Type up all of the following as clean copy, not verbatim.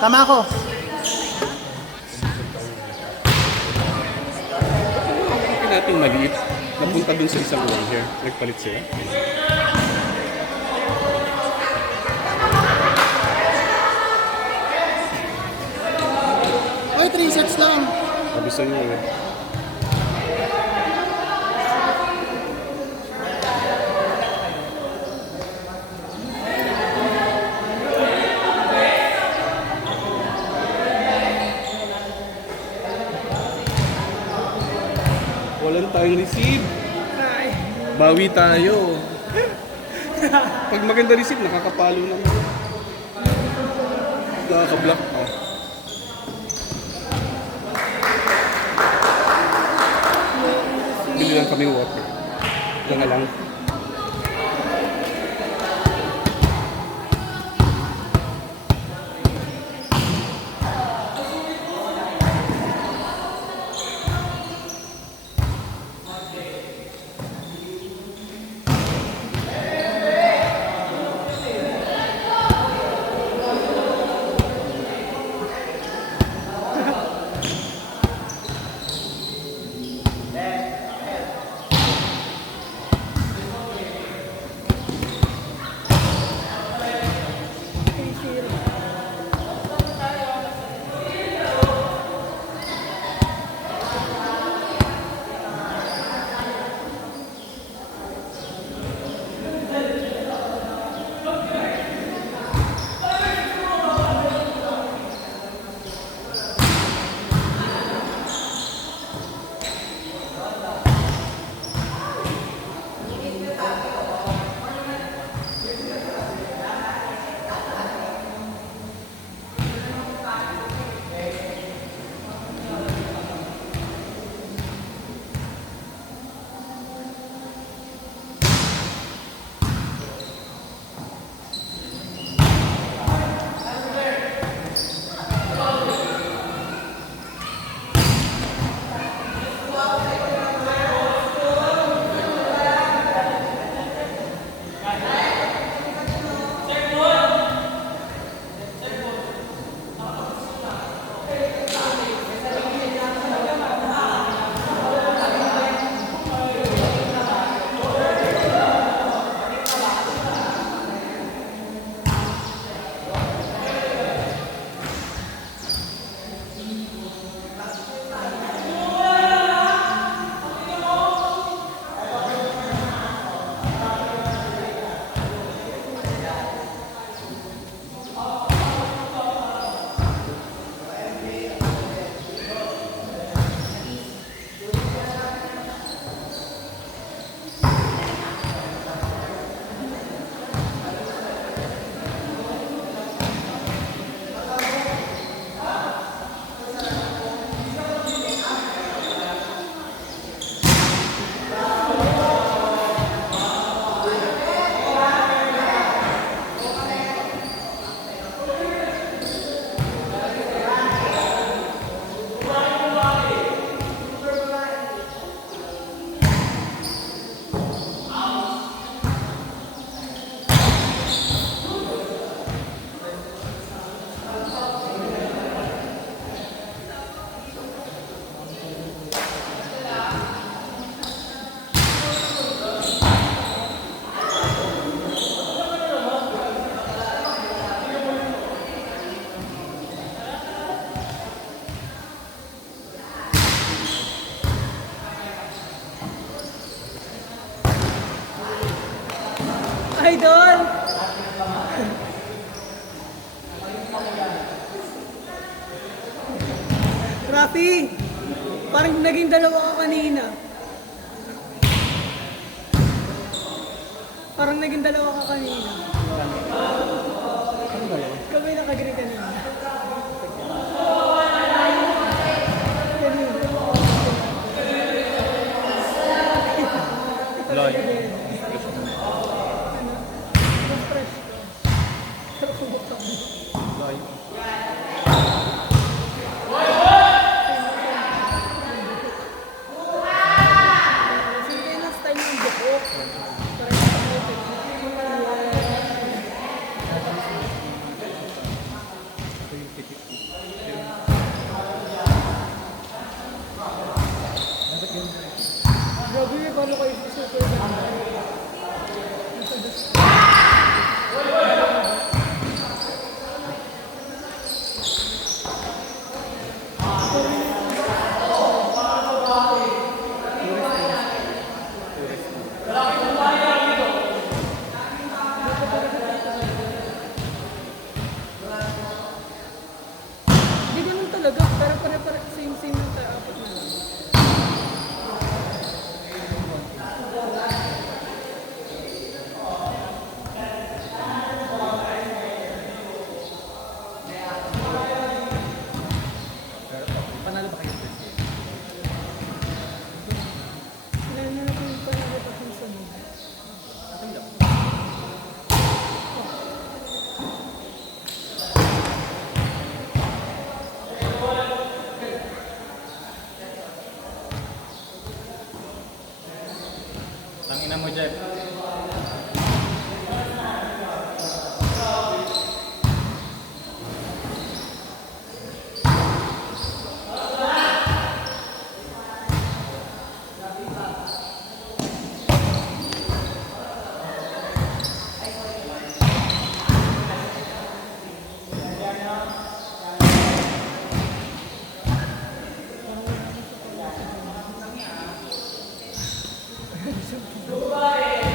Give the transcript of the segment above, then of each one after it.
Tama ako. Hindi natin maliit. Napunta dun sa isang long hair. Nagpalit sila. Oy, 3 sets lang. Sabi sa'yo eh. Walang tayong receive. Bawi tayo. Pag maganda receive, nakakapalo naman. Nakaka-block pa. Bili lang kami water. Ito na lang. Idol! Rafi, parang naging dalawa ka kanina. Parang naging dalawa ka kanina. Kami nakagri kanina. Loy. Mas fresh ko. Pero kumukha mo. Loy. Sige na style ng buhok. Parang Grabe, paano kayo super ganda? Hindi ganun talaga, pero pare-pare, same yung apat na lang. Panalo ba kayo? Wala na natin yung panalo pa kung saan. Okay lang. Tangina mo, Jeff.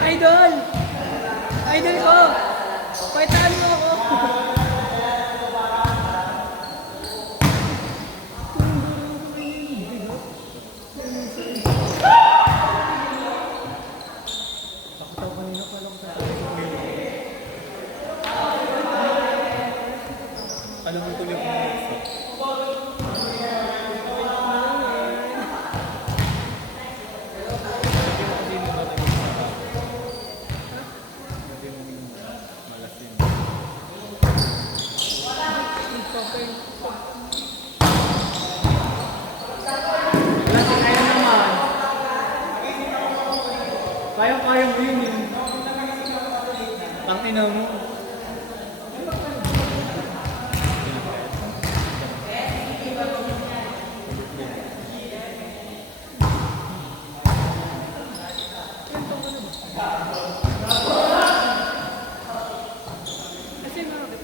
Idol! Idol ko! Paitaan mo ako! Nakataw kanina pa lang sa alam mo tuloy kung kaya naman. Kaya mo yun yun. Tangina mo. Kasi bakit?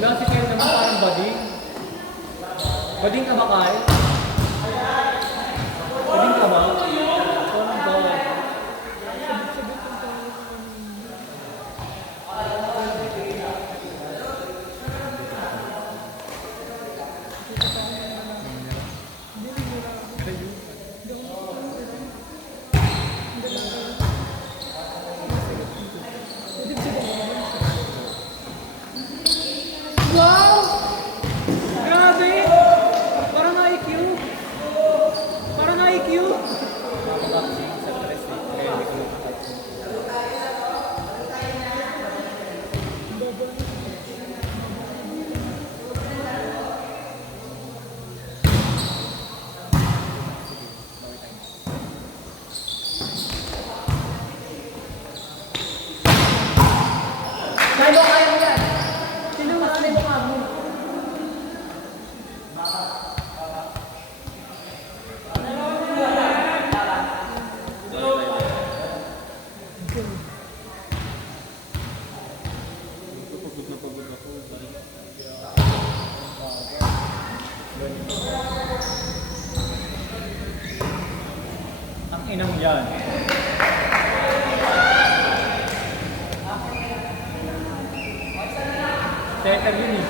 Wala si Kyle naman parang bading. Bading ka ba, Kyle? Bading ka ba? Parang ba? Wow! Grabe! Parang IQ! Parang IQ! Boxing sa press eh. Kaya hindi ko nakakatsin. Kaya mo yan! Sino mas mo ka mo? Pagod na pagod ako. Ang inang yan. Setter yun eh.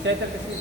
Setter kasi.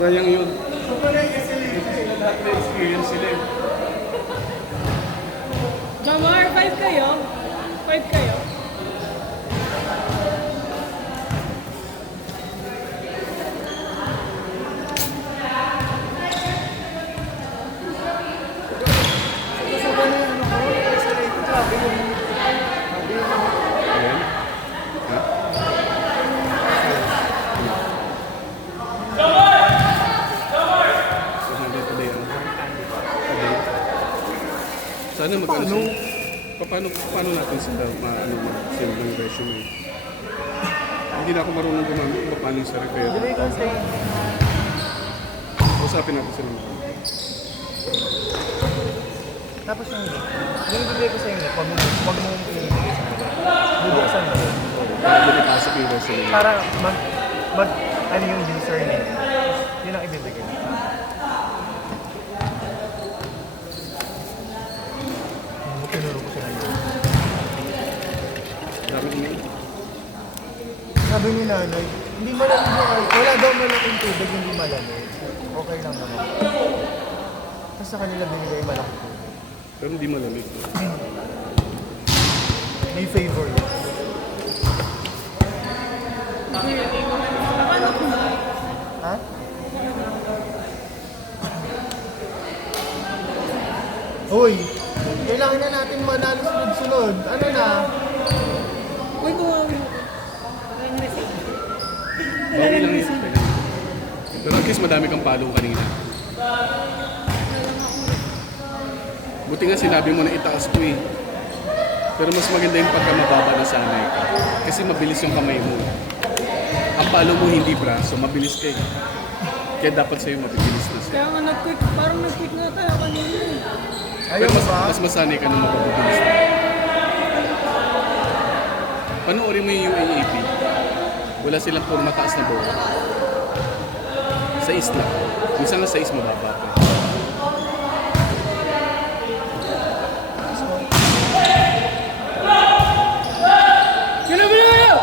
Sayang yun. Kasi lahat may experience sila eh. Jamar, 5 kayo? 5 kayo? Ayan. Ha? So, nandito today, ano? Today. Sana mag-ano paano natin sila ma-send ng resume? Hindi na ako marunong gumamit kung paano yung sa repair. Usapin natin sila. Tapos yung ibigay ko sa inyo, wag mo ibigay sa kanila. Bubuksan mo. Para ipasok yung resume. Para ano yung username. Yun ang ibibigay. Tinuro ko sila yun. Dami niya. Sabi ni nanay, hindi malamig yung wala daw malaking tubig, hindi malamig. Okay lang naman. Tapos sa kanila binigay malaking tubig. Pero hindi malamig. May favor yun. Paano ko na? Ha? Uy, kailangan na natin manalo sunod-sunod. Ano na? Uy, kumawin ako. Walang message. Bawi lang yun. Pero at least madami kang palo kanina. Buti nga sinabi mo na itaas ko eh. Pero mas maganda yung pagka mababa na sanay ka. Kasi mabilis yung kamay mo. Ang palo mo hindi braso, mabilis ka eh. Kaya dapat sa'yo mabilis na siya. Kaya nga nag-quick, parang nag-quick na tayo kanina eh. Pero Ayaw mo ba? mas masanay ka na mapapabilis na. Panoorin mo yung UAAP. Wala silang puro mataas na bola. Sa isla. Minsan nga sa is mababa pa. Gano'n ba kayo?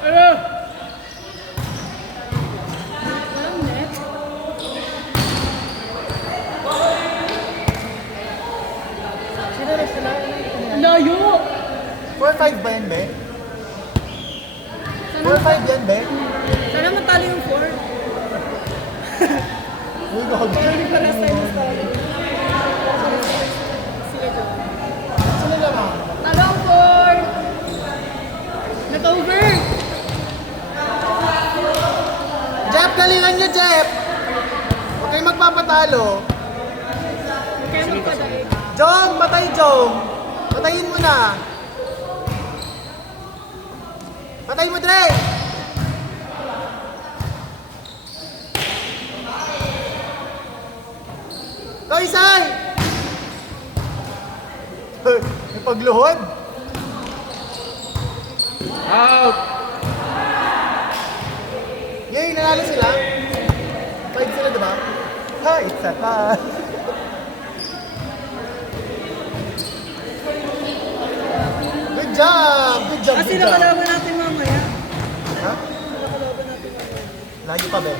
Ano? Walang net? Sino na sila? Ang layo! 4-5 ba yan, be? 4-5 yan, be? Sana matalo yung 4. Uy, gagawin. Parang di pa last time mas talo. Sige, Joe. Sino naman? Talo ang 4! Nag-over! Jeff, galingan niyo, Jeff! Huwag kayong magpapatalo. Kaya magpadaig. Jong! Patay, Jong! Patayin mo na! Patay mo, Dre! Ikaw, Isay! May pagluhod! Out! Yay, nanalo sila. 5 sila, diba? Ha, it's a tie. Good job! Good job, Kasi good job. nakalaban natin mamaya. Ha? Nakalaban natin mamaya. Lagi pa, be.